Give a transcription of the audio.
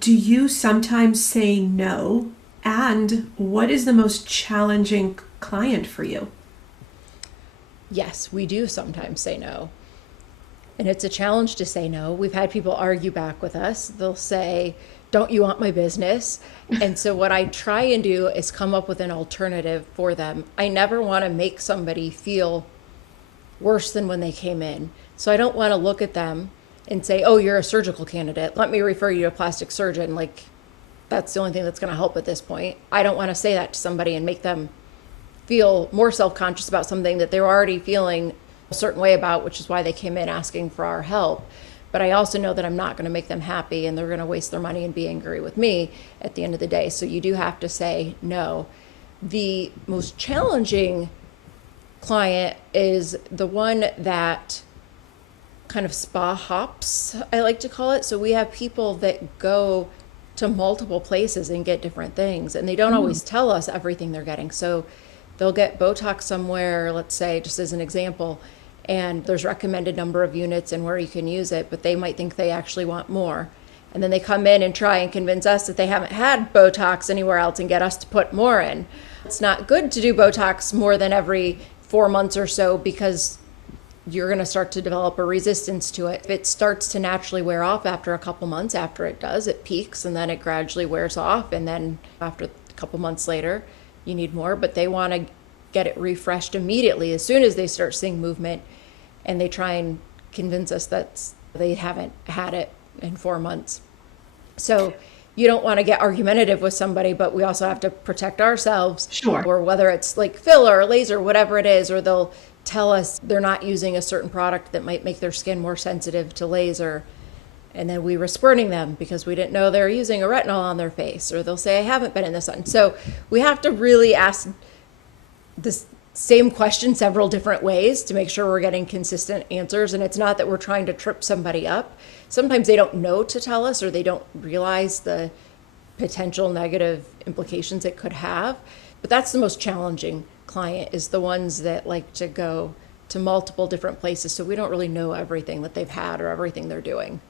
Do you sometimes say no? And what is the most challenging client for you? Yes, we do sometimes say no. And it's a challenge to say no. We've had people argue back with us. They'll say, "Don't you want my business?" And so, what I try and do is come up with an alternative for them. I never want to make somebody feel worse than when they came in. So, I don't want to look at them and say, "Oh, you're a surgical candidate. Let me refer you to a plastic surgeon." Like, that's the only thing that's going to help at this point. I don't want to say that to somebody and make them feel more self-conscious about something that they're already feeling a certain way about, which is why they came in asking for our help. But I also know that I'm not going to make them happy and they're going to waste their money and be angry with me at the end of the day. So you do have to say no. The most challenging client is the one that kind of spa hops, I like to call it. So we have people that go to multiple places and get different things, and they don't always tell us everything they're getting. So they'll get Botox somewhere, let's say, just as an example, and there's recommended number of units and where you can use it, but they might think they actually want more. And then they come in and try and convince us that they haven't had Botox anywhere else and get us to put more in. It's not good to do Botox more than every 4 months or so because you're going to start to develop a resistance to it. It starts to naturally wear off after a couple months. After it does, it peaks and then it gradually wears off. And then after a couple months later, you need more. But they want to get it refreshed immediately as soon as they start seeing movement. And they try and convince us that they haven't had it in 4 months. So you don't want to get argumentative with somebody, but we also have to protect ourselves. Sure. Or whether it's like filler or laser, whatever it is, or they'll tell us they're not using a certain product that might make their skin more sensitive to laser. And then we were spurning them because we didn't know they were using a retinol on their face, or they'll say, "I haven't been in the sun." So we have to really ask this same question several different ways to make sure we're getting consistent answers. And it's not that we're trying to trip somebody up. Sometimes they don't know to tell us, or they don't realize the potential negative implications it could have. But that's the most challenging client, is the ones that like to go to multiple different places. So we don't really know everything that they've had or everything they're doing.